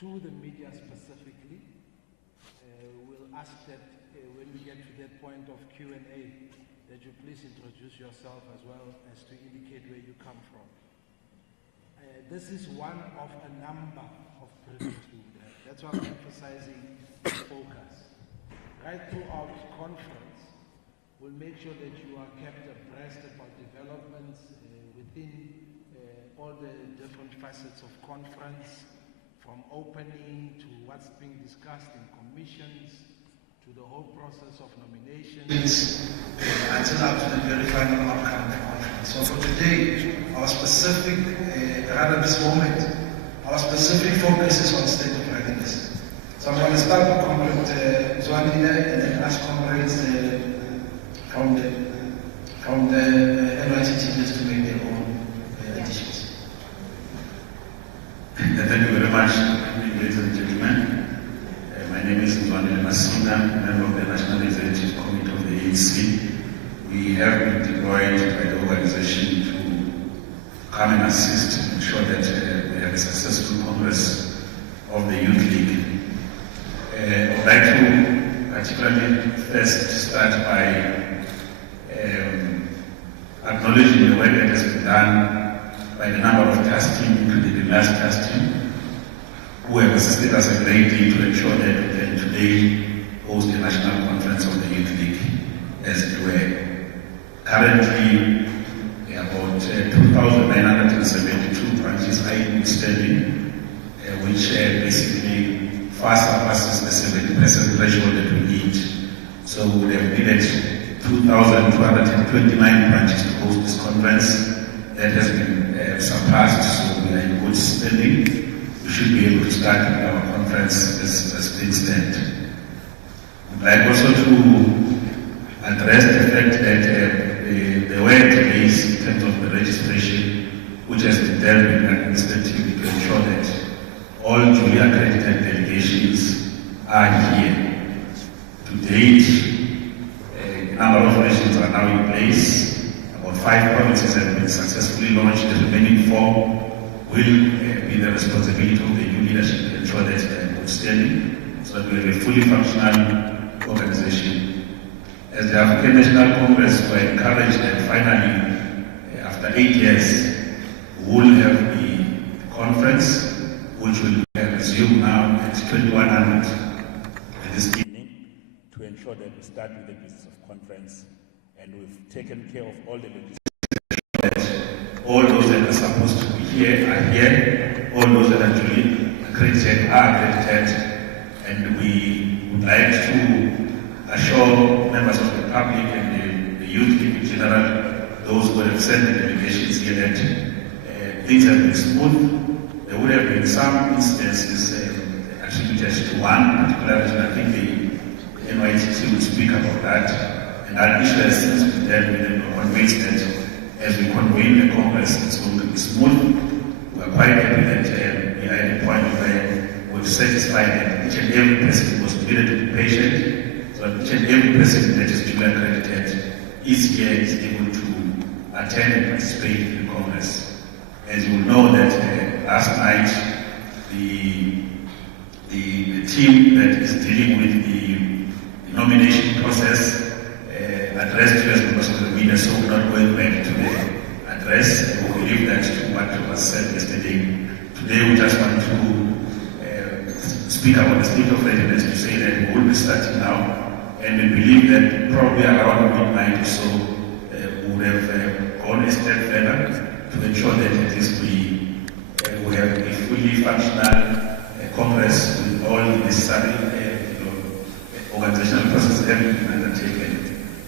to the media specifically. We'll ask that when we get to that point of Q&A, that you please introduce yourself as well as to indicate where you come from. This is one of a number of prisons we would have. That's why I'm emphasizing focus. Right throughout conference, we'll make sure that you are kept abreast about developments within all the different facets of conference, from opening to what's being discussed in commissions, to the whole process of nominations, until up to the very final outcome of the conference. So for today, our specific, rather this moment, our specific focus is on state of readiness. So I'm going to start with Comrade Zwanile and then ask comrades from the NYTT just to make their own additions. Thank you very much, ladies and gentlemen. My name is Zwanile Masinga, member of the National Executive Committee of the ANC. We have been deployed by the organization to come and assist to ensure that we have a successful Congress of the Youth League. I would like to particularly first start by acknowledging the work that has been done by the number of task team, including the last task team, who have assisted us a great deal to ensure that we can today host the National Conference of the Youth League as it were. Currently, there are about 2,972 branches are in standing, which basically far surpasses the 70% threshold that we need. So we have needed 2,229 branches to host this conference. That has been surpassed, so we are in good standing. We should be able to start our conference as things stand. I'd like also to address the fact that the way today is in terms of the registration, which has been dealt with administratively to ensure that all duly accredited delegations are here. To date, a number of regions are now in place. About 5 provinces have been successfully launched. The remaining 4 will be the responsibility of the new leadership to ensure that they are outstanding, so that we have a fully functional organization. As the African National Congress, we are encouraged that finally, after 8 years, we will have the conference, which will resume now at 2100 this evening, to ensure that we start with the business of conference, and we've taken care of all the logistics. All those that are supposed to be here are here, all those that are duly accredited are accredited, and we would like to assure members of the public and the youth in general, those who have sent the delegations here, that things have been smooth. There would have been some instances attributed to one particular region. I think the NYTT will speak about that. And that issue has since been dealt with, and we're convinced that as we convene the Congress, it's going to be smooth. We're quite happy that we are at a point where we've satisfied that each and every person was needed to be patient, so that each and every person that is duly accredited is here, is able to attend and participate in the Congress. As you will know that last night, the team that is dealing with the nomination process addressed you as members of the media, so we're not going back to the address. We will leave that to what was said yesterday. Today we just want to speak about the state of readiness, to say that we will be starting now, and we believe that probably around midnight or so we would have gone a step further to ensure that at least we have a fully functional Congress with all the necessary organizational processes that have been undertaken.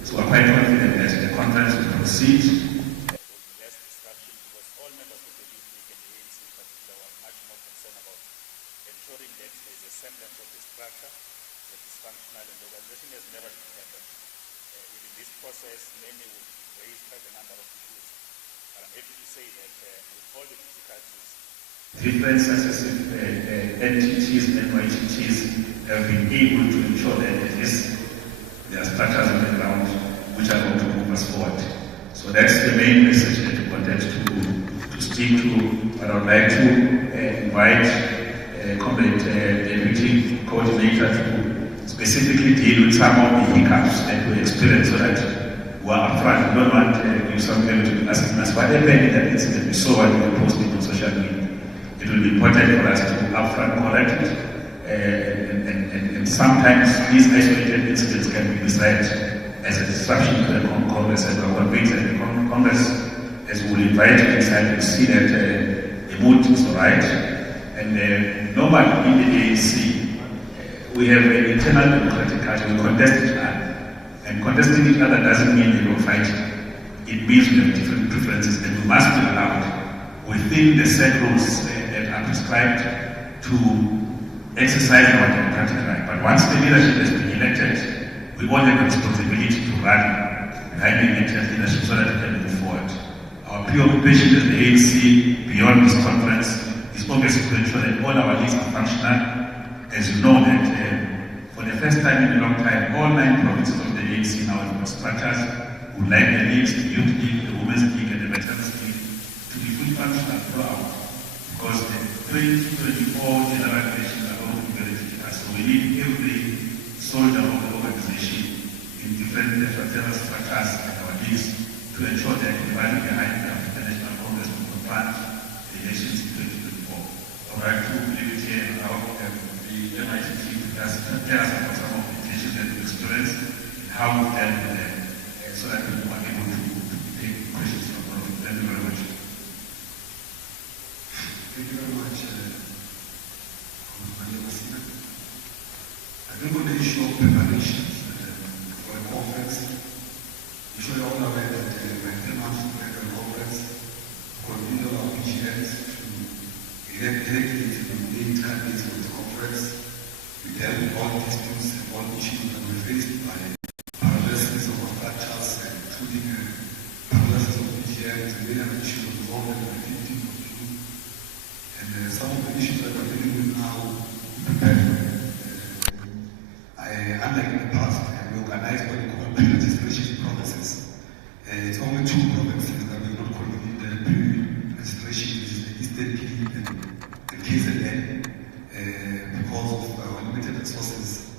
So we're quite confident that the conference will proceed. Less disruption, because all members of the Youth League and ANC in particular were much more concerned about ensuring that there is a semblance of the structure that is functional, and the organization has never been happened. In this process, many will raise quite a number of issues, but I'm happy to say that with all the difficulties, different successive entities and NYTTs have been able to ensure that at least there are structures on the ground which are going to move us forward. So that's the main message that we wanted to speak to. But I would like to invite Comrade deputy coordinator to specifically deal with some of the hiccups that we experience so that we are upfront. We don't want you somebody to be asking us what happened in that incident. We saw what you were posting on social media. It will be important for us to upfront correct it. And sometimes these isolated incidents can be misread as a disruption to the Congress, and we're convinced that the Congress, as we will invite you inside, will see that the mood is right. And normally in the ANC, we have an internal democratic culture. We contest each other. And contesting each other doesn't mean that we're fighting. It means we have different preferences, and we must be allowed within the set rules that are prescribed to exercise our democratic right. But once the leadership has been elected, we all have a responsibility to run behind the elected leadership so that we can move forward. Our preoccupation as the ANC beyond this conference is obviously to ensure that all our leads are functional. As you know that for the first time in a long time, all 9 provinces of the ANC now have got structures who like the leagues, the youth league, the women's league, and the veterans league to be fully functional throughout. Because the 2024 general elections are going to be very difficult. So we need every soldier of the organization in different fraternal structures and our leagues to ensure that the value behind the African National Congress will confront the elections in 2024. All right, to leave it here now, the MITT does tell us about some of the issues that we experience and how we dealt with them so that we are able to take questions from all of you. Thank you very much. Thank you very much, Maria Messina. I think on the issue of preparations for a conference, I'm sure you're all aware that my 10 months to prepare a conference, convened our PGNs to elect delegates and nominate candidates for the conference. We dealt with all disputes and all issues that were faced by paralysis of our structures, including paralysis of PGNs and many other issues of the government and the 15th of June. And some of the issues that we're dealing with now, we prepared for them. Unlike in the past, we organized what we call pre-registration processes. It's only 2 provinces that we're not convened pre-registration, which is the Eastern Cape and the KZN. Because of our limited resources,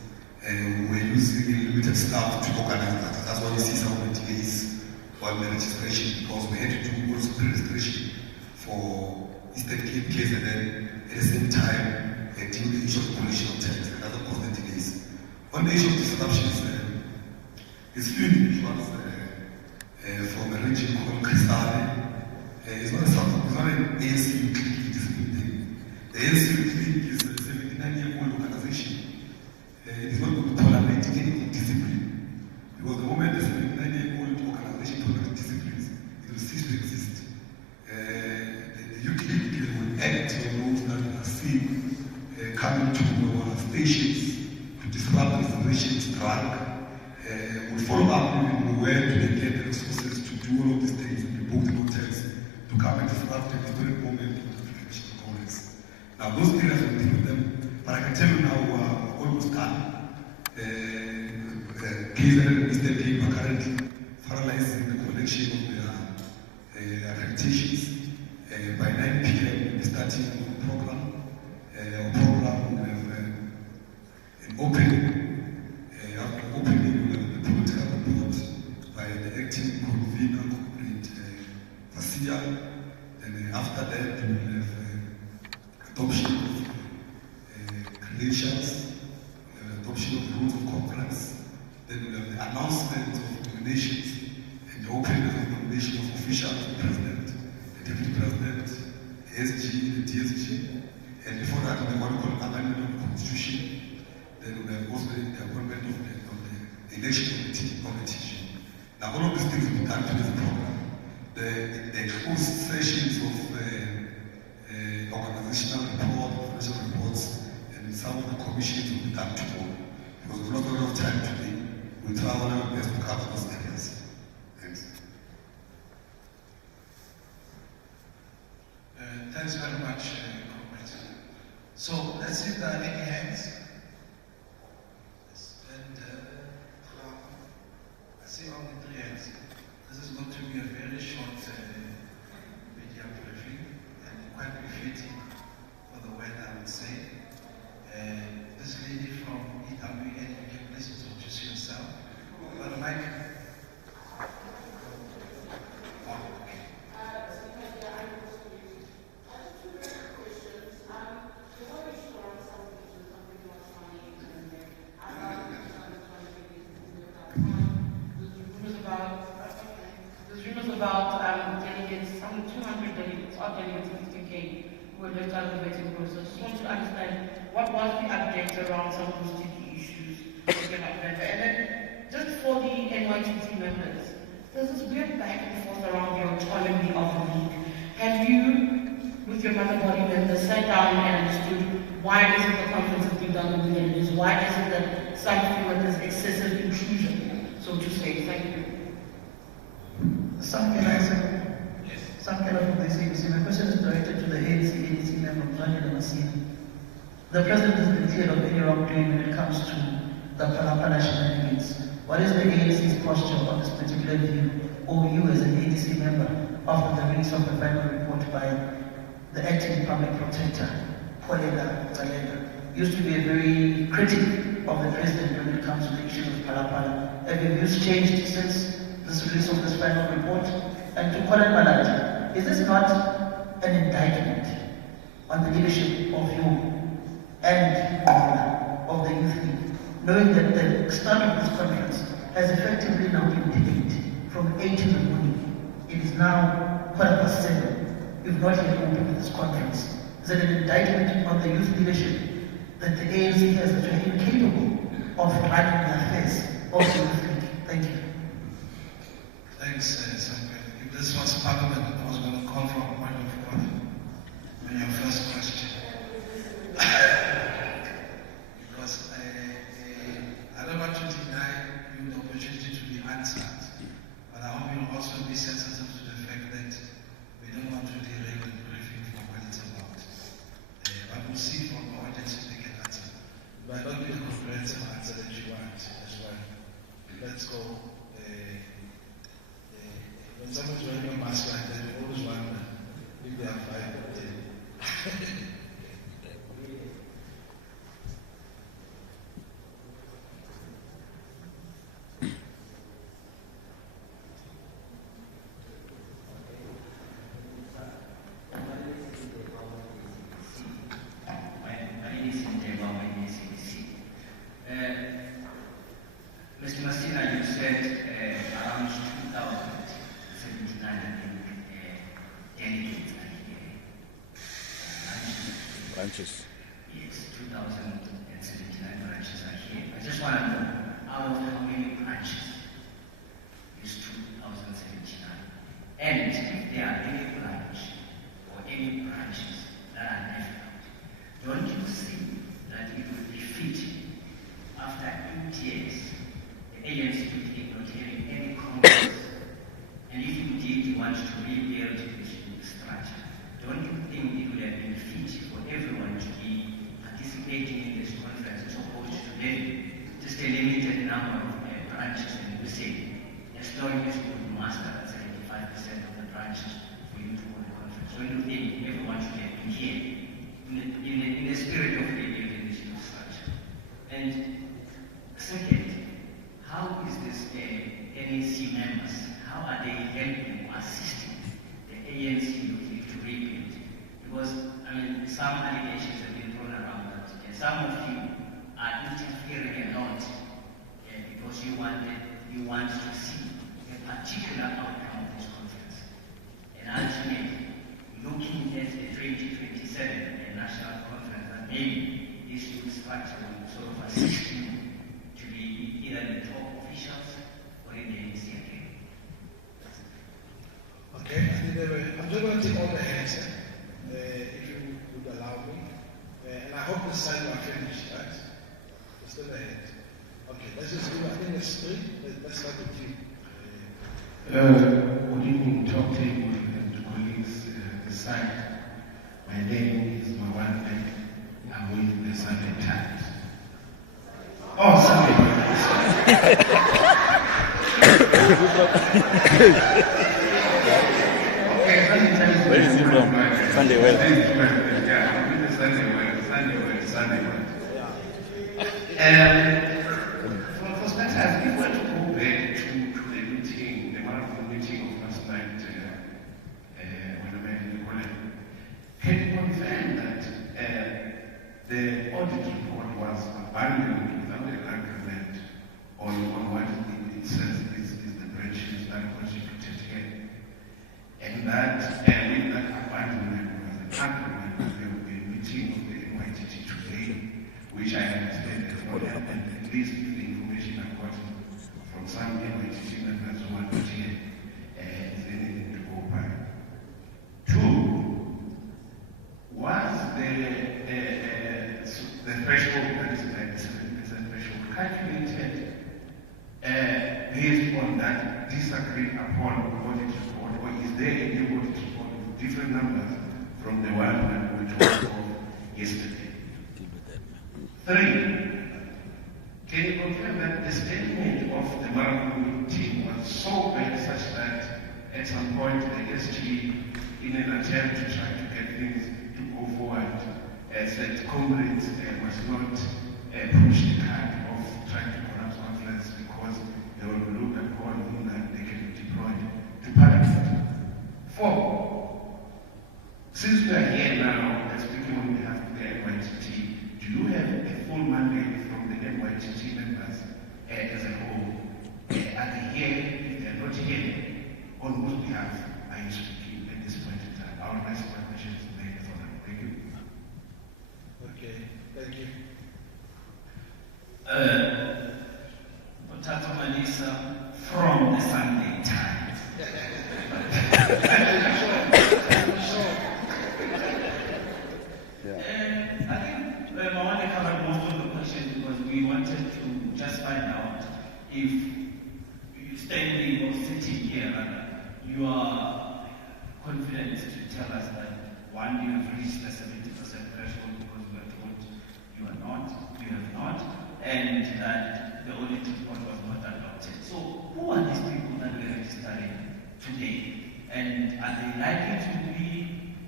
we're using limited staff to organize that. That's why you see some of the delays on the registration, because we had to do also pre-registration for Eastern Cape, KZN, at the same time, deal with the issue of coalition of tenants, and other caused the delays. On the issue of disruptions, it's few individuals from a region called Cristale. It's not an ANC clique discipline thing. The ANC clique is a 79-year-old organization. It's not going to tolerate any discipline. Because the moment the 79-year-old organization tolerates disciplines, it will cease to exist. The youth league will act on those that are seen coming to our stations to disrupt the situation's drug. We'll follow up even where do they get the resources to do all of these things and book the hotels to come and disrupt the historic moment of the African National Congress. Now those areas will deal with them, but I can tell you now we're almost done. KZN and Eastern Cape are currently finalizing the collection of their accreditations. By 9 p.m. we'll be starting the program. Our program will have an opening. After opening, we'll have the political report by the acting convener, Comrade Fasia. Then after that, we'll have adoption of credentials, adoption of the rules of conference. Then we'll have the announcement of nominations and the opening of the nomination of officials, the president, the deputy president, the SG, the DSG. And before that, we have what we call amendment of the constitution. Then we have also the appointment of the election committee. Now, all of these things will be done through the program. The closed sessions of organizational report, financial reports, and some of the commissions will be done tomorrow. Because we've not got enough time today. We'll try our best to cover those areas. Thanks. Thanks very much, Comrade. So let's see if there are any hands. And I see only 3 hands. This is going to be a very short media briefing and quite befitting for the weather, I would say. were left out of the vetting process. Just want to understand what was the update around some of those sticky issues that came up there. And then, just for the NYTT members, there's this weird back and forth around the autonomy of the league. Have you, with your mother body members, sat down and understood why is it the conference has been done the way it is? Why is it that some feel that there's excessive intrusion, so to say? Thank you. Some kind of this ABC. My question is directed to the ANC member, Mzwani Damasini. The president has been cleared of any wrongdoing when it comes to the Palapala shenanigans. What is the ANC's posture on this particular view, or you as an ANC member, after the release of the final report by the acting public protector, Paulela Zalega, used to be a very critic of the president when it comes to the issue of Palapala. Have your views changed since this release of this final report? And to Colin Malata, is this not an indictment on the leadership of you and of the Youth League, knowing that the start of this conference has effectively now been delayed from 8 in the morning? It is now 7:15. You've not yet opened this conference. Is it an indictment on the youth leadership that the ANC has that you're incapable of running the affairs of the Youth League? Thank you. Thanks, Samuel. If this was Parliament, I was going to call for a point of order on your first question. Because I don't want to deny you the opportunity to be answered, but I hope you'll also be sensitive to the fact that we don't want to derail the briefing for what it's about. But we'll see from the audience if they can answer. But not be the comprehensive answer that you want as well. Let's go. When someone's wearing a mask like that, you always wonder if they are 5 or 10. Mr. Messina, you said around 2079, I think, delegates are here. Branches. Yes, 2079 branches are here. I just want to know, out of how many branches is 2079? And if there are any branch or any branches that are left out, don't you see that it would be fitting after 8 years the ANC to take not having any congress, and if indeed you want to rebuild this structure, don't you think it would have been fit for everyone to be participating in this conference as opposed to then just a limited number of branches, and we say, as long as you would master that 75% of the branches for you to hold the conference? Don't you think everyone should have been here in the spirit of rebuilding this new structure? And second, how is this NAC members, how are they helping or assisting the ANC to rebuild? Because, I mean, some allegations have been thrown around that some of you are interfering a lot because you want to see a particular outcome of this conference. And ultimately, looking at the 2027 national conference, that maybe this new structure will sort of assist you to be either the top officials or in the ANC again. Okay, I'm just going to take all the hands, if you would allow me. And I hope this side will finish, right? There's still a hand. Okay, let's just do, I think there's 3. Let's start with you. Good evening, talk table and colleagues this side. My name is Mawan Beck. I'm with the Sunday Times. Oh, Sunday Where is he from? Sunday Well. Yeah, I'm with the Sunday Well. For starters, if we were to go back to the meeting, the marathon meeting of last night, when I met in the college, can confirm that the audit report was abandoned without an agreement on what it says is the branches that constituted here. And with that abandonment was an agreement which I understand has not happened, at least with the information I've gotten from some NYTT members who are not here, is anything to go by. Two, was the threshold, that is 97% threshold, calculated based on that disagreed upon audit report, or is there any audit report with different numbers from the one that we talked of yesterday? Three, can you confirm that the statement of the Marathon team was so bad such that at some point the SG, in an attempt to try to get things to go forward, said comrades must not push the card of trying to collapse conference because they will be looked upon that they can be deployed to Parliament. Four, since we are here now speaking on behalf of the NYTT, do you have a full mandate from the NYTT members as a whole? Are they here? If they are not here, on whose behalf are you speaking at this point in time? Our next question is made for them. Thank you. Okay, thank you. Potato Manisa from the Sunday Times. I think Mawande covered most of the questions because we wanted to just find out if you standing or sitting here, you are confident to tell us that one, you have reached the 70% threshold because we are told you are not, you have not, and that the audit report was not adopted. So who are these people that we're registering today? And are they likely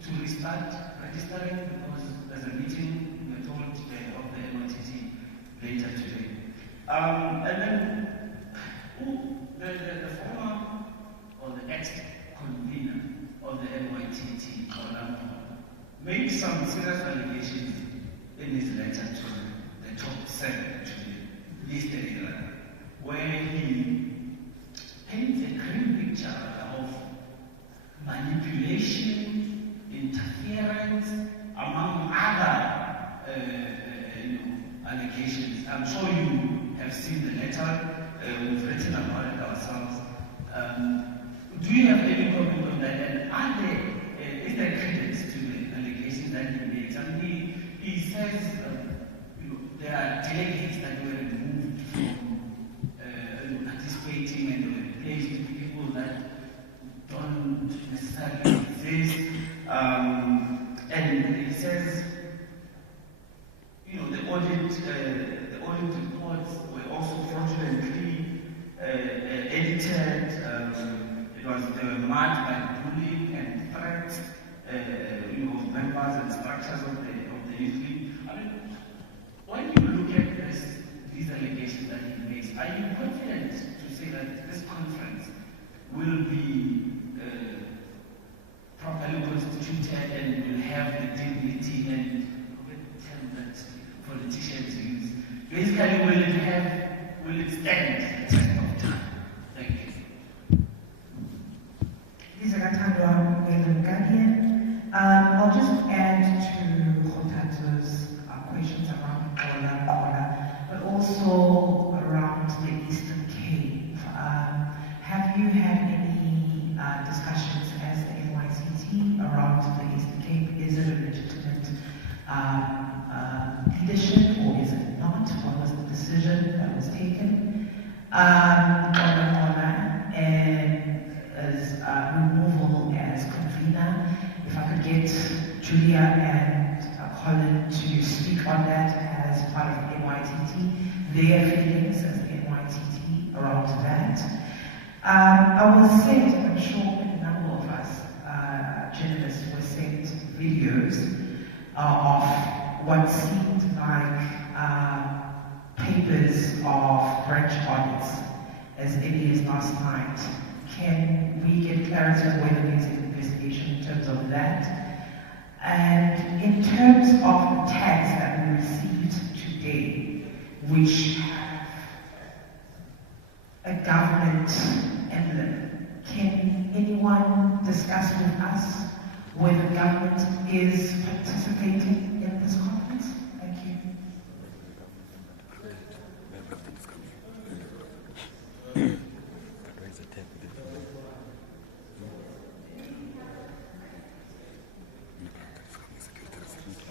to restart registering because there's a meeting, we're told, of the MITT later today? And then the former or the ex-convener of the NYTT, made some serious allegations in his letter to the top 7 to the listed era, where he paints a grim picture of manipulation, interference, among other allegations. I'm sure you have seen the letter, we've written about it ourselves. Do you have any comment on that? And is there credence to the allegations that he makes? And he says there are delegates that were removed from participating and were replaced with people that don't necessarily exist. And he says, the audit reports were also fraudulently edited. They were marked by bullying and threats of members and structures of the youth league. I mean, when you look at these allegations that he makes, are you confident to say that this conference will be properly constituted and will have the dignity and term that politicians use? Basically, will it stand the test of time? Thank you. I'll just add to Khotato's questions around Kola, but also around the Eastern Cape. Have you had any discussions as the NYCT around the Eastern Cape? Is it a legitimate leadership or is it not? What was the decision that was taken on Kola and as removal as convener? If I could get Julia and Colin to speak on that as part of the NYTT, their feelings as the NYTT around that. I was sent, I'm sure a number of us journalists were sent videos of what seemed like papers of branch audits as early as last night. Can we get clarity on whether there's an investigation in terms of that? And in terms of the tags that we received today, which have a government emblem, can anyone discuss with us whether the government is participating in this conference? Thank you. Oh,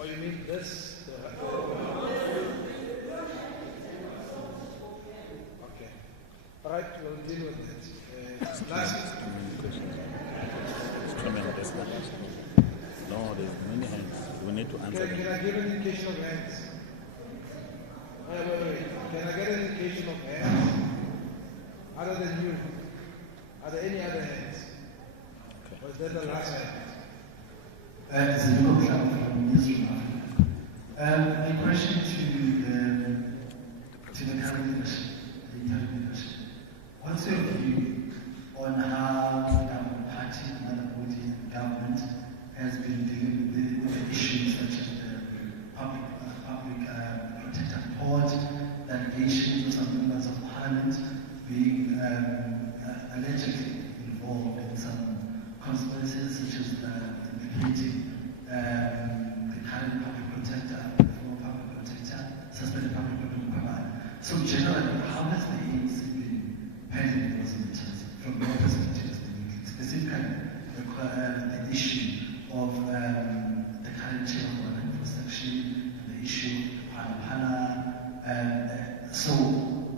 you mean this? Okay. All right, we'll deal with it. Last. No, there's many hands. We need to answer them. Can I get an indication of hands? Wait. Can I get an indication of hands? Other than you? Are there any other hands? Okay. Or is that the last hand? It's a little club from Israel. My question to the current leadership, the interim leadership. What's your view on how the party and other bodies and government has been dealing with the issues such as the public protector report, the allegations of some members of parliament being allegedly involved in some conspiracies such as implicating the current public protector, the former public protector, suspended public protector. So generally, how has the ANC been handling those matters from your perspective, specifically the issue of the current chair of the section, the issue of Pana. So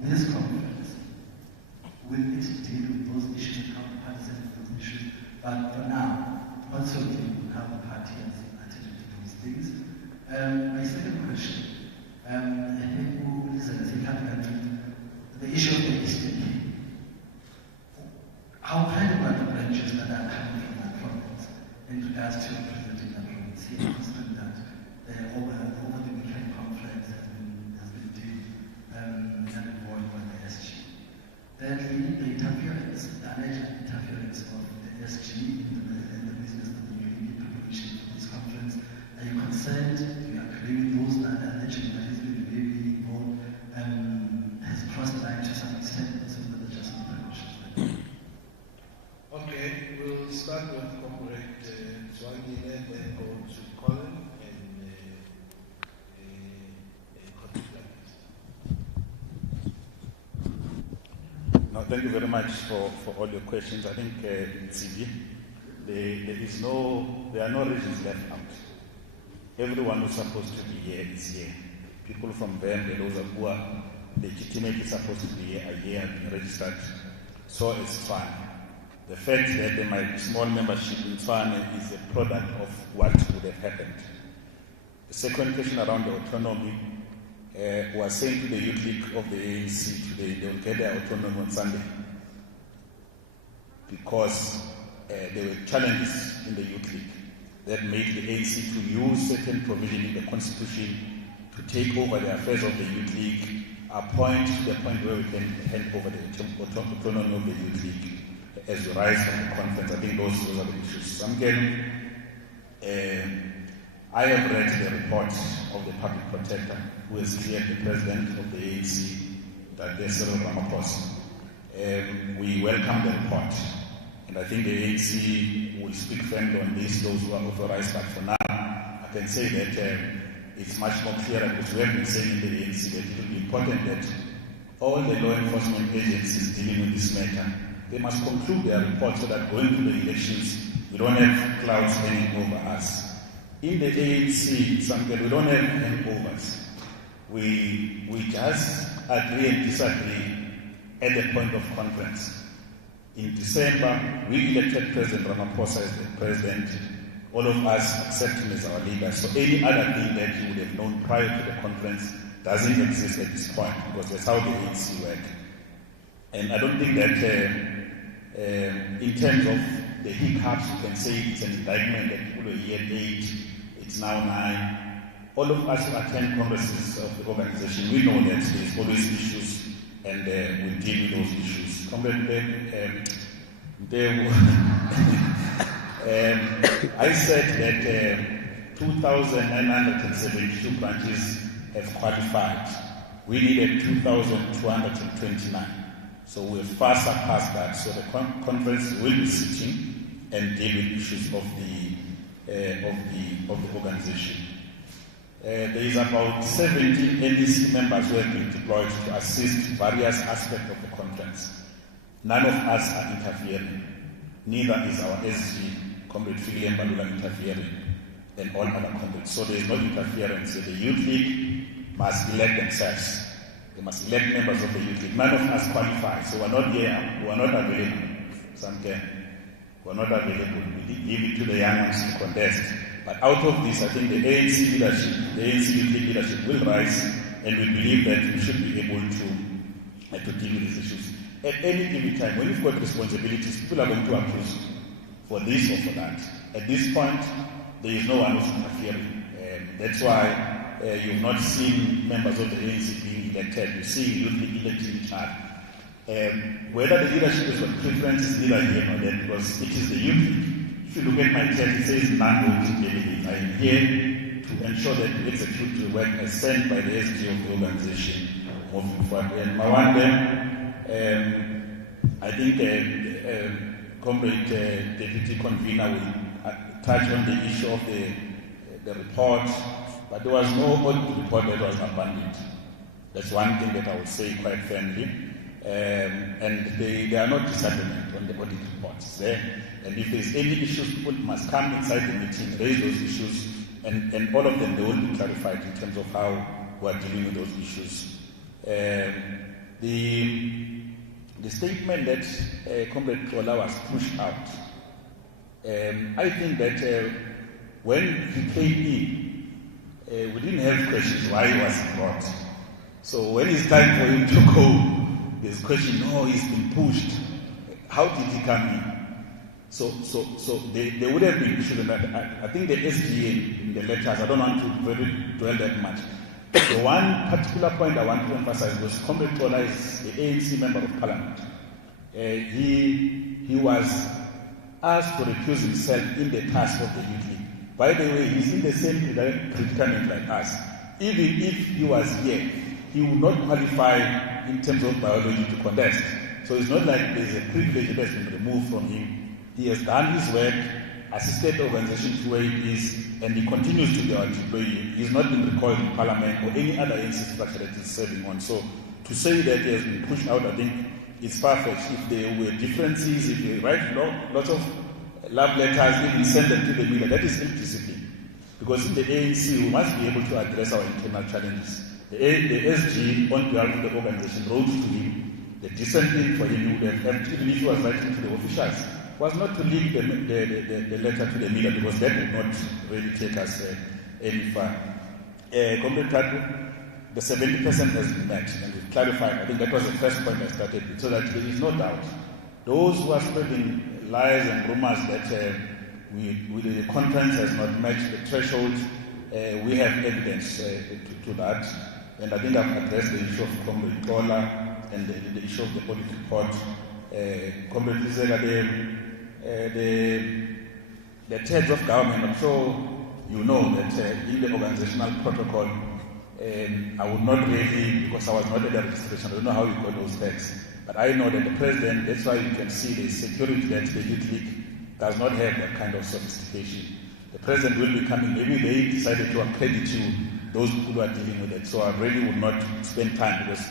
this conference will it deal with those issues and how the party is dealing with those issues. But for now, what's your view on how the party has attended to those things? My second question, I think the issue of the Eastern Cape. How credible are the branches that are coming from that province in regards to representing that province? He understood that over the weekend conference has been due and involved by the SG. Thirdly, the interference, the alleged interference of the SG in the business of the UAE preparation for this conference. Are you concerned? Do you agree with those that are alleged that he's been really involved has crossed the line to some extent? So that are just precautions. Okay, we'll start with Comrade Zwangile, then go to Colin and No, thank you very much for all your questions. I think in CV, there are no reasons left out. Everyone who's supposed to be here is here. People from Vembe, those who are legitimately supposed to be here are here and being registered. So it's fine. The fact that there might be small membership in Tswane is a product of what would have happened. The second question around the autonomy was saying to the Youth League of the ANC today, they will get their autonomy on Sunday because there were challenges in the Youth League that made the ANC to use certain provision in the Constitution to take over the affairs of the Youth League, appoint to the point where we can hand over the autonomy of the Youth League as we rise from the conference. I think those are the issues. I have read the report of the public protector who has cleared the president of the ANC, that Cyril Ramaphosa. We welcome the report, and I think the ANC will speak firmly on this, those who are authorized. But for now, I can say that it's much more clearer, because we have been saying in the ANC that it will be important that all the law enforcement agencies dealing with this matter, they must conclude their report so that going to the elections, we don't have clouds hanging over us. In the ANC, we don't have hangovers. We just agree and disagree at the point of conference. In December, we elected President Ramaphosa as the president, all of us accept him as our leader. So any other thing that you would have known prior to the conference doesn't exist at this point, because that's how the ANC work. And I don't think that in terms of the hiccups, you can say it's an indictment that people were here at 8, it's now 9. All of us who attend congresses of the organization, we know that there's always issues, and we deal with those issues. I said that 2,972 branches have qualified. We needed 2,229. So we're far surpassed that. So the conference will be sitting and deal with issues of the organization. There is about 70 NEC members who have been deployed to assist various aspects of the conference. None of us are interfering. Neither is our SG, Comrade Philly and Balula, interfering, and all other comrades. So there is no interference. The Youth League must elect themselves. They must elect members of the Youth League. None of us qualify, so we're not here. We're not available. We're not available. We leave it to the young ones to contest. But out of this, I think the ANC leadership, the ANC Youth League leadership will rise, and we believe that we should be able to deal with these issues. At any given time, when you've got responsibilities, people are going to accuse you for this or for that. At this point, there is no one who's interfering. That's why you've not seen members of the ANC being elected. You see Youth League electing each other. Whether the leadership is got preference is neither here nor there, because it is the Youth League. If you look at my text, it says non-voting delegates. I am here to ensure that we execute the work as sent by the SG of the organization moving forward. And Mawande, I think Comrade Deputy Convener will touch on the issue of the report, but there was no audit report that was abandoned. That's one thing that I would say quite firmly. And they are not disagreement on the audit reports there. And if there's any issues, people must come inside the meeting, raise those issues, and all of them, they will be clarified in terms of how we are dealing with those issues. The statement that Comrade Kola was pushed out, I think that when he came in, we didn't have questions why he was brought. So when it's time for him to go, there's a question, no, he's been pushed. How did he come in? So there would have been issues. I think the SGA in the letters, I don't want to dwell that much. The one particular point I want to emphasize was Comrade Tola is the ANC Member of Parliament. He was asked to recuse himself in the task of the Youth League. By the way, he's in the same predicament like us. Even if he was here, he would not qualify in terms of biology to contest. So it's not like there's a privilege that has been removed from him. He has done his work, assisted the organization to where it is, and he continues to be our employee. He's not been recalled in Parliament or any other ANC structure that he's serving on. So to say that he has been pushed out, I think it's far-fetched. If there were differences, if they write lots of love letters, even send them to the media, that is indiscipline. Because in the ANC, we must be able to address our internal challenges. The SG, on behalf of the organization, wrote to him. The decent thing for him would have, even if he was writing to the officials, was not to leak the letter to the media, because that would not really take us any far. Comrade Tatu, the 70% has been met, and we've clarified. I think that was the first point I started with, so that there is no doubt. Those who are spreading lies and rumors that the conference has not met the threshold, we have evidence to that. And I think I've addressed the issue of Comrade Kola and the issue of the audit report. Comrade Lizela, the heads of government, I'm sure you know that in the organizational protocol, I would not really, because I was not at the registration, I don't know how you got those heads. But I know that the president, that's why you can see the security that the Youth League does not have that kind of sophistication. The president will be coming, maybe they decided to accredit you, those people who are dealing with it. So I really would not spend time, because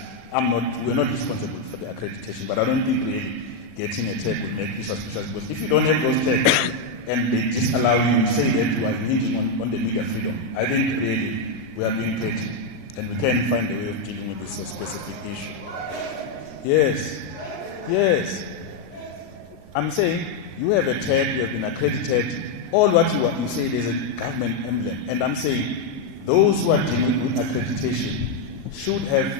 we're not responsible for the accreditation, but I don't think really getting a tag will make you suspicious, because if you don't have those tags and they disallow you to say that you are infringing on the media freedom, I think really we are being petty, and we can find a way of dealing with this specific issue. Yes. I'm saying you have a tag, you have been accredited, all what you say there's a government emblem, and I'm saying those who are dealing with accreditation should have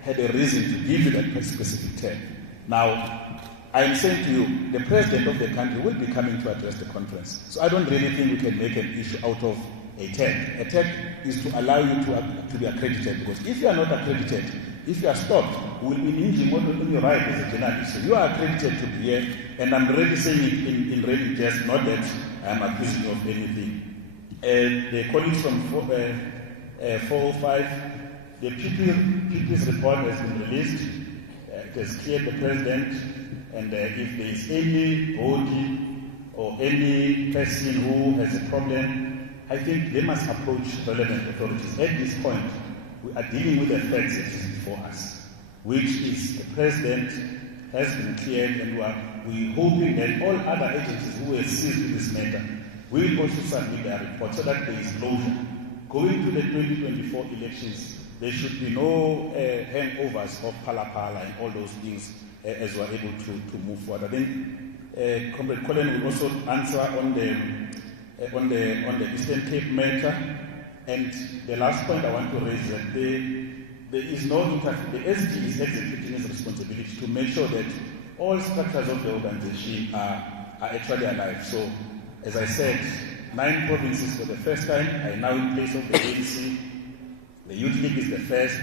had a reason to give you that specific tag. Now, I am saying to you, the president of the country will be coming to address the conference. So I don't really think we can make an issue out of a tag. A tag is to allow you to be accredited, because if you are not accredited, if you are stopped, we will be infringing on your right as a journalist. So you are accredited to be here, and I'm really saying it in really just, not that I am accusing you of anything. The colleagues from 405, the PP's report has been released. It has cleared the president, and if there is any body or any person who has a problem, I think they must approach relevant authorities. At this point, we are dealing with the facts that is before us, which is the president has been cleared, and we're hoping that all other agencies who are seized with this matter will also submit their report so that there is closure. Going to the 2024 elections, there should be no hangovers of pala and all those things as we're able to move forward. I think Comrade Colin will also answer on the Eastern Cape matter. And the last point I want to raise is that there is no the SG is executing its responsibility to make sure that all structures of the organization are actually alive. So, as I said, 9 provinces for the first time are now in place of the ANC. The Youth League is the first.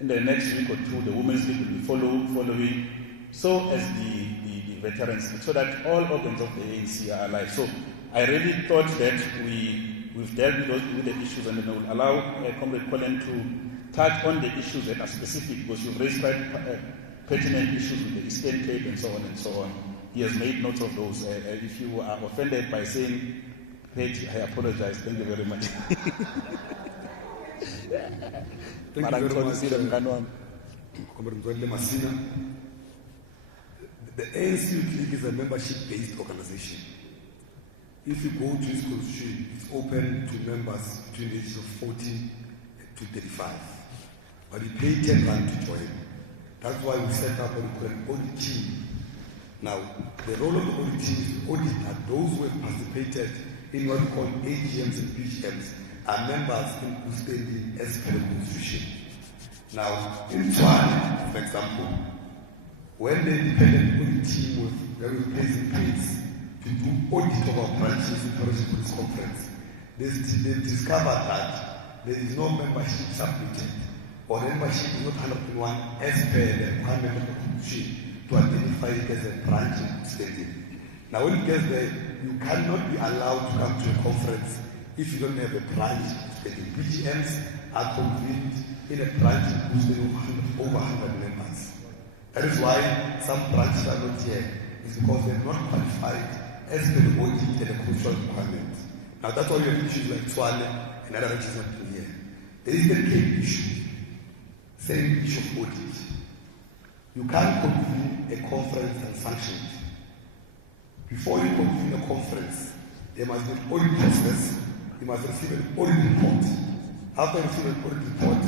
In the next week or two, the Women's League will be following. So as the Veterans League, so that all organs of the ANC are alive. So I really thought that we've dealt with the issues, and then I will allow Comrade Colin to touch on the issues that are specific, because you've raised quite pertinent issues with the Eastern Cape and so on and so on. He has made notes of those. If you are offended by saying Pete, I apologize. Thank you very much. Thank you very much, Comrade Masina. The ANC Youth League is a membership-based organization. If you go to its constitution, it's open to members between the ages of 14 to 35. But you pay 10 rand to join. That's why we set up an audit team. Now, the role of the audit team is to audit that those who have participated in what we call AGMs and PGMs are members in good standing as per the constitution. Now, in Tswane, for example, when the independent audit team was very placed in place to do audit of our branches in preparation for this conference, they discovered that there is no membership submitted, or the membership is not 101 as per the requirement of the constitution to identify it as a branch in good standing. Now, when it gets there, you cannot be allowed to come to a conference if you don't have a branch. The PGMs are convened in a branch with over 100 members. That is why some branches are not here. It's because they're not qualified as per the audit and the constitutional requirements. Now, that's why you have issues like Tswane and other regions not here. There is the Cape issue, same issue of audit. You can't convene a conference and sanction it. Before you convene a conference, there must be an audit process. You must receive an audit report. After you receive an audit report,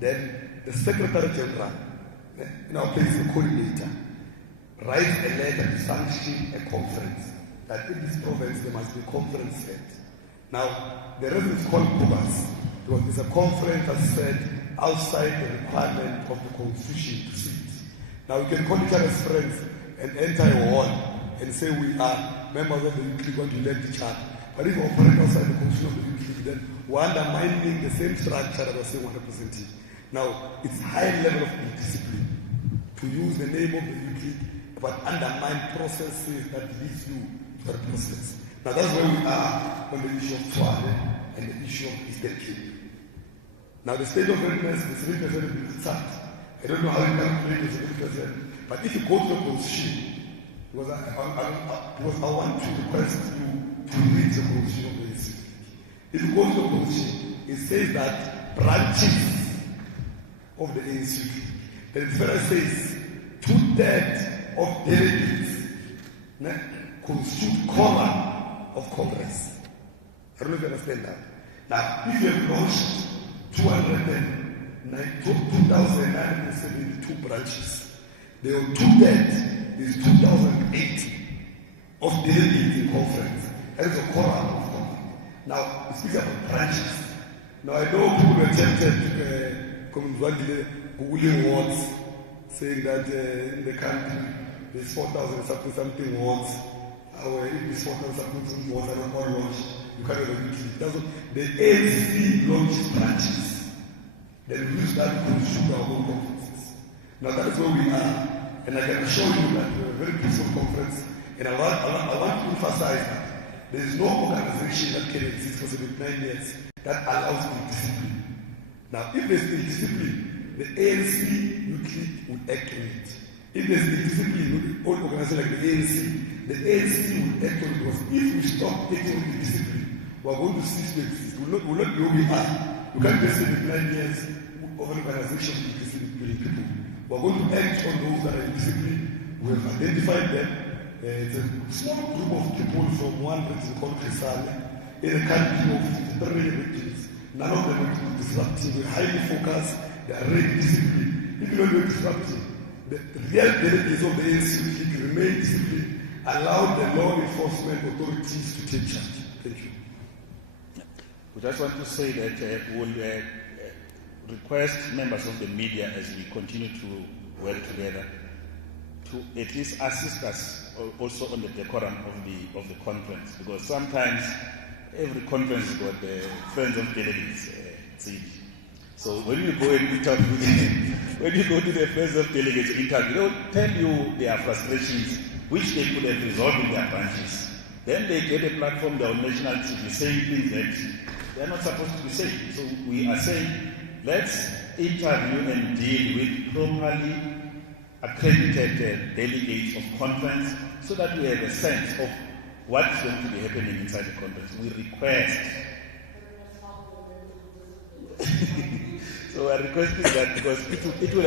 then the Secretary General, in our place the coordinator, writes a letter to sanction a conference. That in this province there must be a conference held. Now, the reason is called bogus, because it's a conference that's said outside the requirement of the constitution to sit. Now, we can call each other as friends and enter a hall and say we are members of the Youth League, want to elect each other. But if we operate outside the constitution of the Youth League, then we're undermining the same structure that we're saying we're representing. Now, it's a high level of discipline to use the name of the Youth League, but undermine processes that leads you to that process. Now, that's where we are on the issue of Tswane and the issue of Eastern Cape. Now, the state of readiness is 3% of the start. I don't know how you calculate the 3%, but if you go to the constitution, because I want to request you to read the constitution of the ANC. If you go to the constitution, it says that branches of the ANC, then it further says 2/3 of delegates constitute quorum of Congress. I don't know if you understand that. Now, if you have launched 2,972 branches, there are 2/3 is 2008 of delegates in conference. That is a quorum of Congress. Now, it speaks about branches. Now, I know people were tempted to come to Google wards, saying that in the country there's 4,000 something wards. If there's 4,000 something wards are not all launched, you can't have a Youth League. The ANC launched branches. Then we use that to shoot our own conferences. Now, that is where we are. And I can assure you that we are a very peaceful conference. And I want to emphasize that there is no organization that can exist for 79 years that allows indiscipline. Now, if there's indiscipline, the ANC Youth League would act on it. If there's indiscipline with all organizations like the ANC would act on it, because if we stop acting on indiscipline, we're going to cease to exist. We'll not be who we are. You can't just 79 years of an organization with indiscipline people. We're going to act on those that are indisciplined. We have identified them. It's a small group of people from one region called Cresale, in a country of 3 regions. None of them are disruptive. We're highly focused. They are really disciplined. Even though they're disruptive, the real delegates of the ANC remain disciplined, allow the law enforcement authorities to take charge. Thank you. We just want to say that we will request members of the media, as we continue to work together, to at least assist us also on the decorum of the conference, because sometimes every conference has got the friends of delegates. So when you go and interview, when you go to the friends of delegates interview, they will tell you their frustrations, which they could have resolved in their branches. Then they get a platform, they are on national TV, saying things that they are not supposed to be saying. So we are saying, let's interview and deal with properly accredited delegates of conference, so that we have a sense of what's going to be happening inside the conference. We request. So we are requesting that, because it will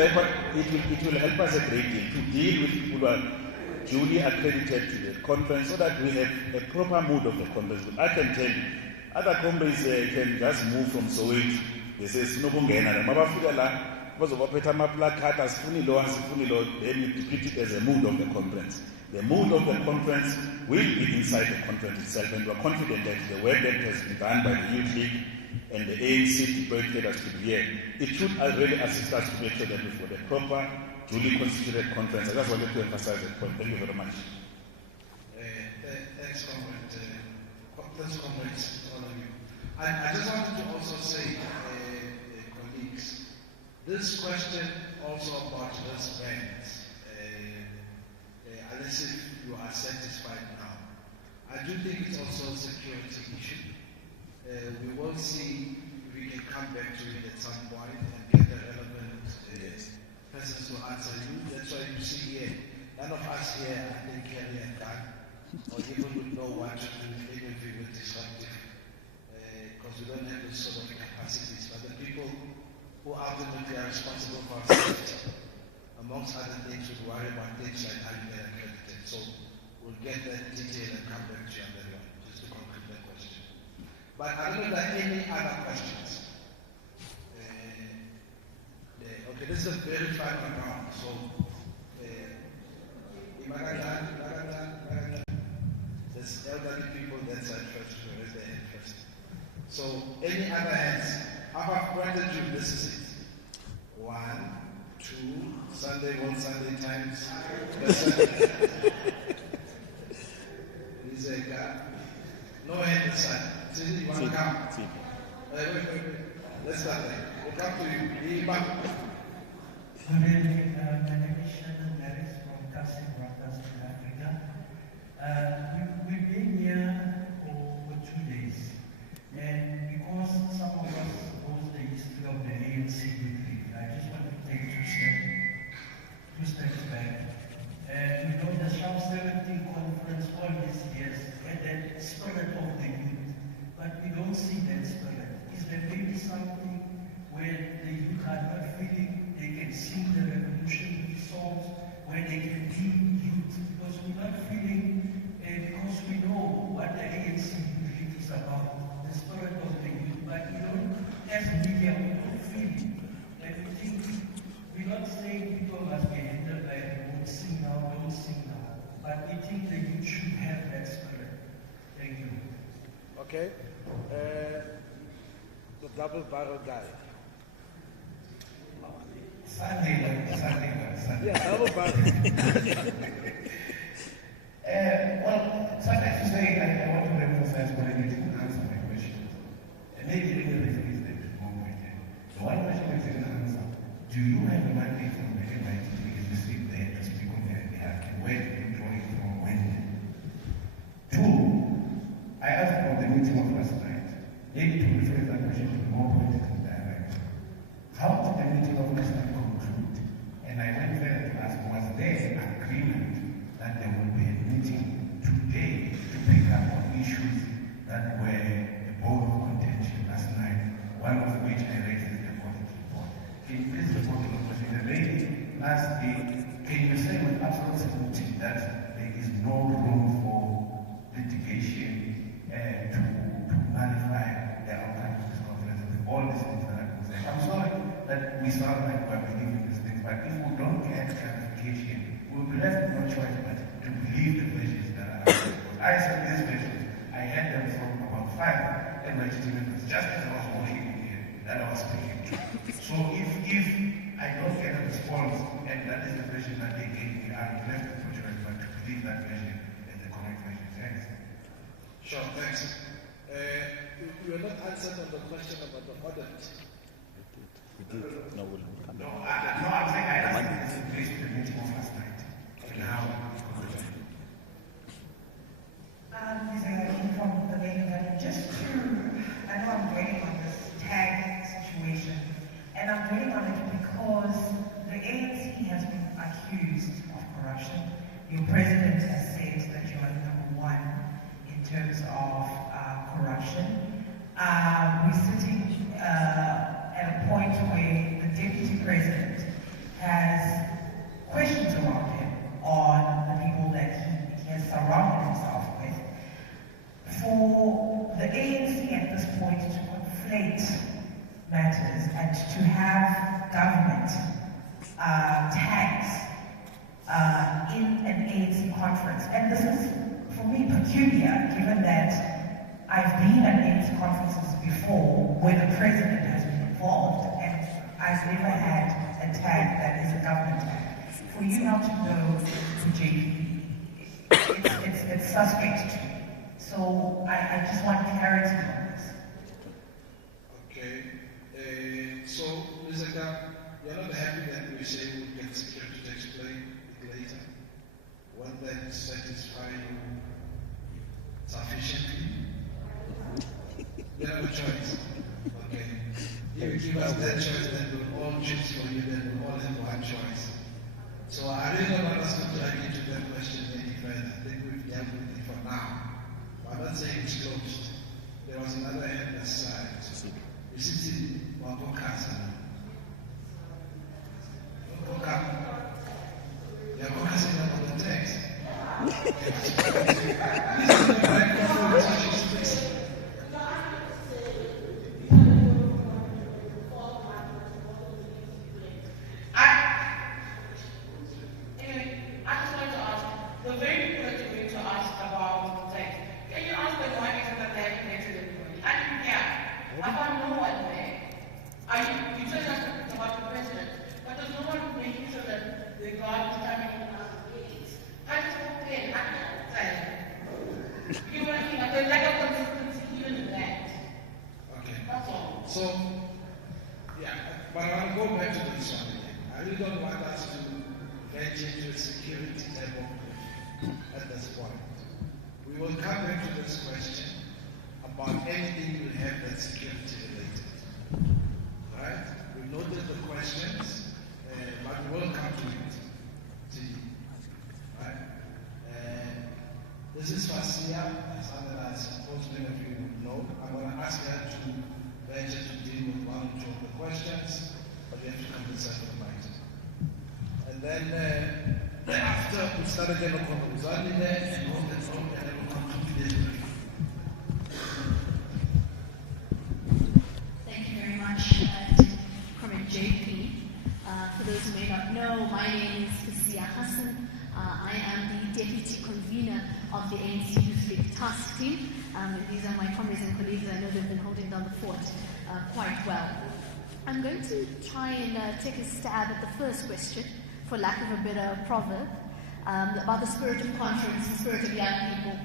help us a great deal to deal with people who are duly accredited to the conference, so that we have a proper mood of the conference. But I can tell you, other companies can just move from Soweto. They say, Sinobongena, Mabafika la, bazobaphetha amaplakata, asifuni lo, then you depict it as a mood of the conference. The mood of the conference will be inside the conference itself, and we are confident that the work that has been done by the Youth League and the ANC deployed leaders to be here, it should really assist us to make sure that we've got a proper, duly constituted conference. I just wanted to emphasize that point. Thank you very much. Thanks, comrades, all of you. I just wanted to also say, colleagues, this question also about wristbands, unless if you are satisfied now, I do think it's also a security issue. We will see if we can come back to it at some point and get the relevant persons to answer you. That's why you see here, none of us here, I think, carry a gun, or even would know what to do even if we were disruptive, because we don't have those sort of capacities. But the people who ultimately are responsible for our safety, amongst other things, would worry about things like how you get accredited. So we'll get that detail and come back to you on that one, just to conclude that question. But I don't know if there are any other questions. Okay, this is a very final round. So, there's elderly people that side first, to raise their hand first. So, any other hands? How about pointed you? This is it. 1, 2, Sunday, 1 Sunday times. No hand inside. You want to come? Wait. Let's start there. We'll come to you. My name is Shannon Harris from Casting Rockers in Africa. We've been here for 2 days. And because some of us knows the history of the ANC quickly, I just want to take two steps back. We know the Sham 17 conference all these years had that spirit of the youth, but we don't see that spirit. Is there maybe something where the youth are not feeling they can sing the revolutionary songs, where they can be youth? Because we're not feeling, because we know what the ANC usually is about, the spirit of the youth, but we don't, as media, we don't feel it. Like we think, we're not saying people must be handled like, don't sing now, but we think the youth should have that spirit. Thank you. Okay. The double barrel guy. Sunday. Yeah, double barrel. Well, sometimes you say, I want to emphasize what I need to answer my question. And maybe let me rephrase that one more time. The one question I didn't answer, do you have a mandate from the MIT because you sit there to speak on their behalf? And where do you draw it from? When? 2, I asked about the meeting of last night. Maybe to rephrase that question to a more political direction. How did the meeting of last night conclude? And I went further to ask, was there an agreement that there will be a meeting today to pick up on issues that were a bone of contention last night, one of which I raised in the audit report? Can you please report on the question? The lady last week can you say with absolute certainty that there is no room for litigation to nullify the outcome of this conference with all these things that I'm saying? I'm sorry that we sound like we're believing these things, but if we don't get clarification, we'll be left with no choice but to believe the versions that are out there. I said these versions, I had them from about 5 NYTT members just as I was walking in here that I was speaking to. So if I don't get a response and that is the version that they gave me, I'm left with no choice but to believe that version as the correct version. Thanks. Sure, thanks. You are not answered on the question about the audit. No, I'm saying I asked this in place of the meeting of last night. From the main event, just to, I know I'm dwelling on this tag situation, and I'm dwelling on it because the ANC has been accused of corruption. Your president has said that you are number one in terms of corruption. We're sitting at a point where the deputy president has questions around him on the people that he has surrounded himself with. For the ANC at this point to conflate matters and to have government tags in an ANC conference, and this is for me peculiar given that I've been at ANC conferences before where the president has been involved and I've never had a tag that is a government tag. For you not to go to JP, it's suspect to me. So I just want clarity on this. Okay. So, Lizaka, you're not happy that we say we'll get security to explain it later? Won't that satisfy you sufficiently? You have a choice. Okay. If you give us that choice, then we'll all choose for you, then we'll all have one choice. So I really don't want us to drag into that question any further. I think we've dealt with it for now. I'm not saying it's closed. There was another hand aside. You see, Wapokasa. Wapoka. You're focusing on the text. This is the microphone which is fixed. Thank you very much, Comrade JP. For those who may not know, my name is Hassan. I am the Deputy Convener of the ANC Youth League Task Team. These are my comrades and colleagues. I know they've been holding down the fort quite well. I'm going to try and take a stab at the first question, for lack of a better proverb, about the spirit of conference, the spirit of young people.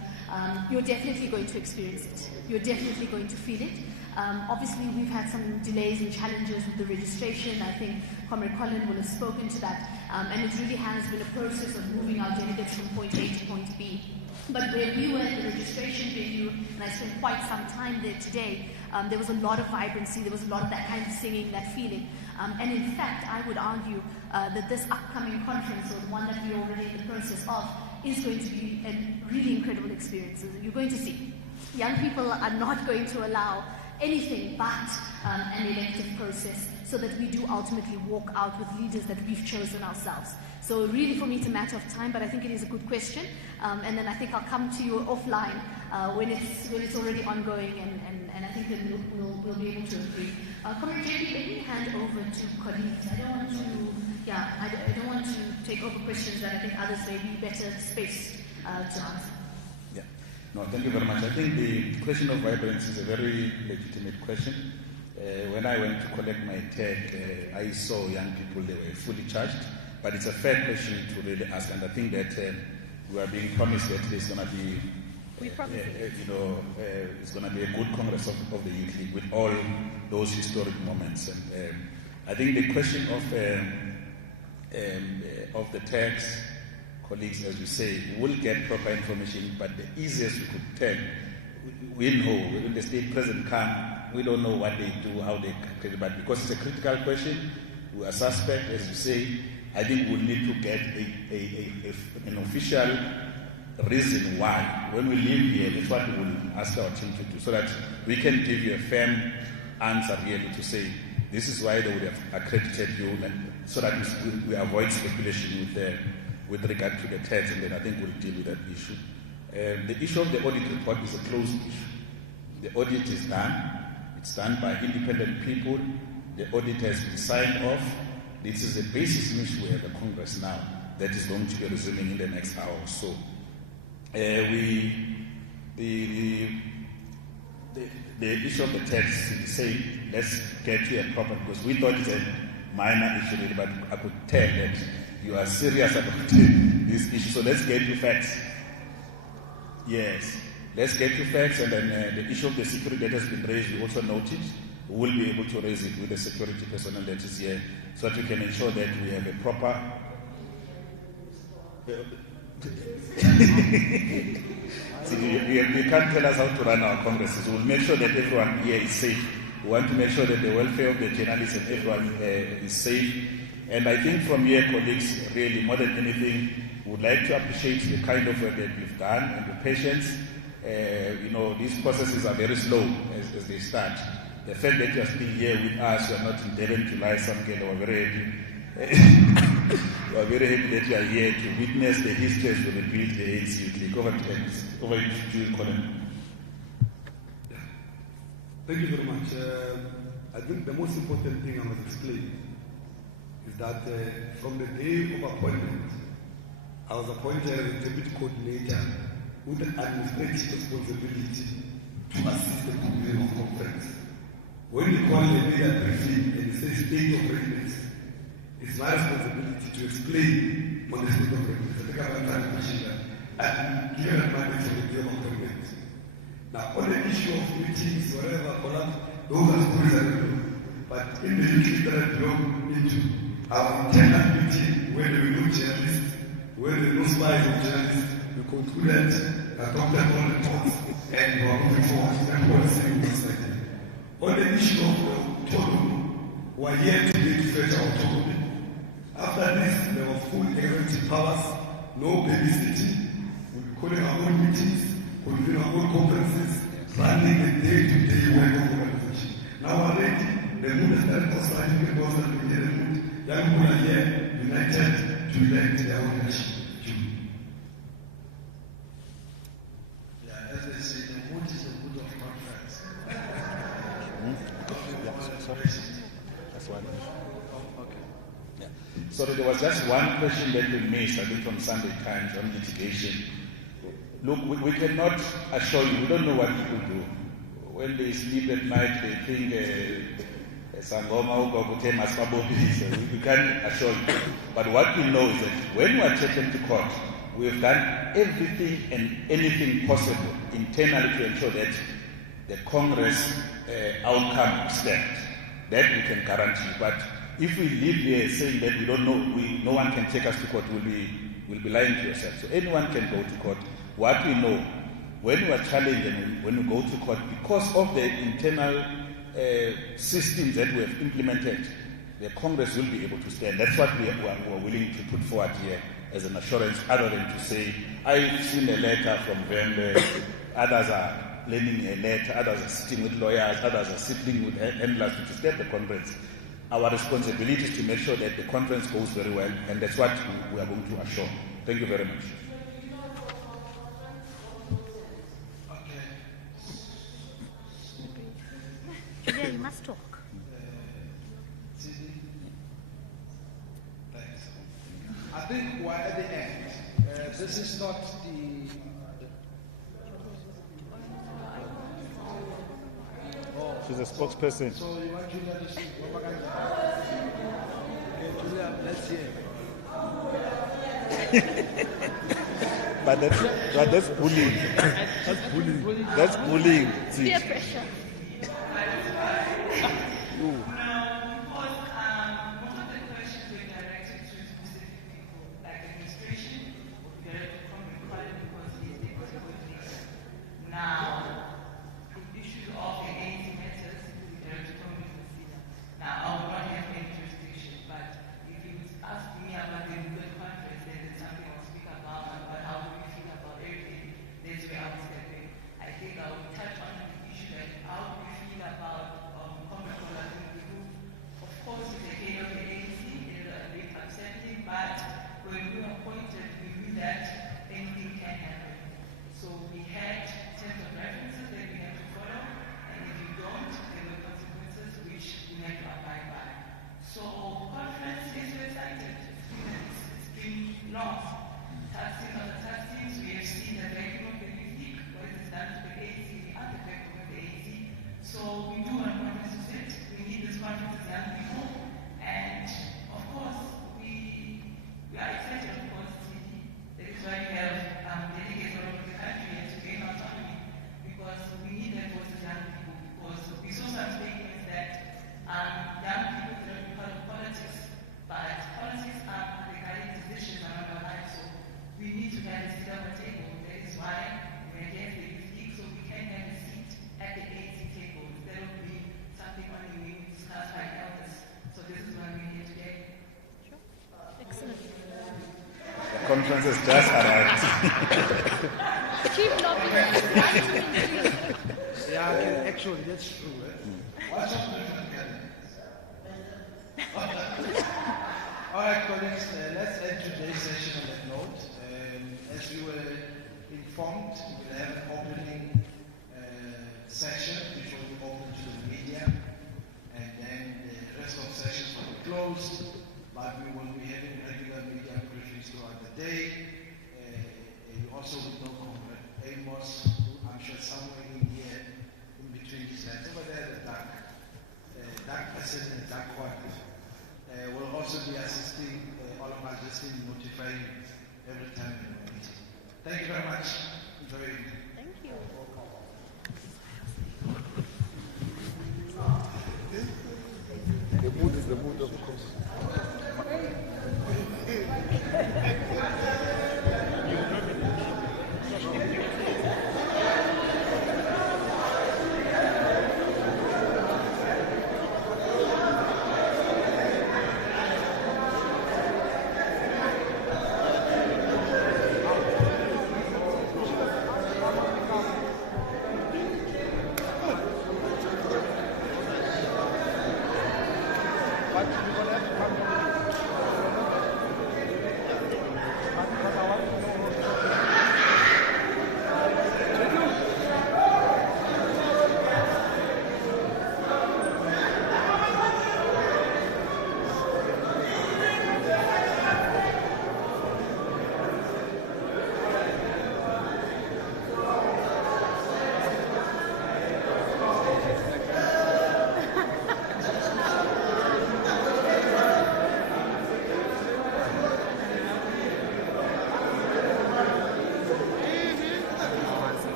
You're definitely going to experience it. You're definitely going to feel it. Obviously, we've had some delays and challenges with the registration. I think Comrade Colin will have spoken to that. And it really has been a process of moving our delegates from point A to point B. But where we were at the registration venue, and I spent quite some time there today, there was a lot of vibrancy, there was a lot of that kind of singing, that feeling. And in fact, I would argue that this upcoming conference, or the one that we're already in the process of, is going to be a really incredible experience. You're going to see. Young people are not going to allow anything but an elective process. so that we do ultimately walk out with leaders that we've chosen ourselves. So really for me it's a matter of time, but I think it is a good question. And then I think I'll come to you offline when it's already ongoing, and I think then we'll be able to agree. Comrade JP, let me hand over to colleagues. I don't want to take over questions that I think others may be better spaced to answer. Yeah. No, thank you very much. I think the question of vibrance is a very legitimate question. When I went to collect my tag, I saw young people, they were fully charged. But it's a fair question to really ask, and I think that we are being promised that there's going to be, it's going to be a good Congress of the Youth League with all those historic moments. And I think the question of the tax, colleagues, as you say, will get proper information, but the easiest we could tell, we know when the state president come, we don't know what they do, how they create, but because it's a critical question, we are suspect, as you say. I think we'll need to get an official reason why. When we leave here, that's what we will ask our team to do, so that we can give you a firm answer really to say, this is why they would have accredited you, and so that we avoid speculation with regard to the tax, and then I think we'll deal with that issue. The issue of the audit report is a closed issue. The audit is done. It's done by independent people. The audit has been signed off. This is the basis in which we have a Congress now that is going to be resuming in the next hour or so. The issue of the tax is saying, let's get to a proper, because we thought it's a minor issue really, but I could tell that you are serious about this issue. So let's get to facts. Yes, let's get to facts, and then the issue of the security that has been raised, we also noted. We will be able to raise it with the security personnel that is here, so that we can ensure that we have a proper... you can't tell us how to run our congresses. We'll make sure that everyone here is safe. We want to make sure that the welfare of the journalists and everyone is safe. And I think from here, colleagues, really, more than anything, we would like to appreciate the kind of work that we've done and the patience. These processes are very slow as they start. The fact that you are still here with us, you are not in Devon to lie some girl, we are very happy. We are very happy that you are here to witness the history as we rebuild the ANC Youth League. Over to you, Colin. Thank you very much. I think the most important thing I must explain is that from the day of appointment, I was appointed as a deputy coordinator with an administrative responsibility to assist the convening of conference. When you call the media briefing and say state of readiness, it's my responsibility to explain on the state of readiness. I think I'm trying to mention that. I'm given a mandate from the Bureau of Government. Now, on the issue of meetings, whatever, those are stories I don't know. But in the UK that I belong into, our internal meeting where there were no journalists, where there were no spies of journalists, we concluded, talked about all the talks, and we are moving forward. And we are saying this like that. On the issue of autonomy, we are here today to fetch our autonomy. After this, there were full executive powers, no babysitting. We'll be calling our own meetings, convening our own conferences, running the day-to-day work of the organization. Now already, the mood has started outside, the mood. Young people are here, united to elect their own leadership. As they say, the mood is a mood of conference. That's one. Okay. Yeah. So there was just one question that we missed, I think, from Sunday Times on litigation. Look, we cannot assure you, we don't know what people do. When they sleep at night, they think, we can't assure you. But what we know is that when we are taken to court, we have done everything and anything possible internally to ensure that the Congress outcome stands. That we can guarantee. But if we live here saying that we don't know, no one can take us to court, we'll be lying to yourself. So anyone can go to court. What we know, when we are challenged and when we go to court, because of the internal systems that we have implemented, the Congress will be able to stand. That's what we are willing to put forward here as an assurance, other than to say, I've seen a letter from Vembe, others are planning a letter, others are sitting with lawyers, others are sitting with handlers to start the conference. our responsibility is to make sure that the conference goes very well, and that's what we are going to assure. Thank you very much. Julia, you must talk. Thanks. I think we're at the end. This is not the. She's a spokesperson. So you want Julia to speak? Okay, Julia, let's hear. But that's bullying. That's bullying. That's bullying. Peer pressure. Conference has just arrived. Keep lobbying. Yeah, actually, that's true. All right, colleagues, let's end today's session on that note. As we were informed, we will have an opening session which will be open to the media, and then the rest of the sessions will be closed, but we will be having regular media briefings throughout the day. You also will know Comrade Amos, who I'm sure somewhere in here, in between these lines, over there, the dark person in the dark corner, will also be assisting all of us, just in notifying every time we have a meeting. Thank you very much. Enjoy your evening. Thank you. The mood is the mood of the course.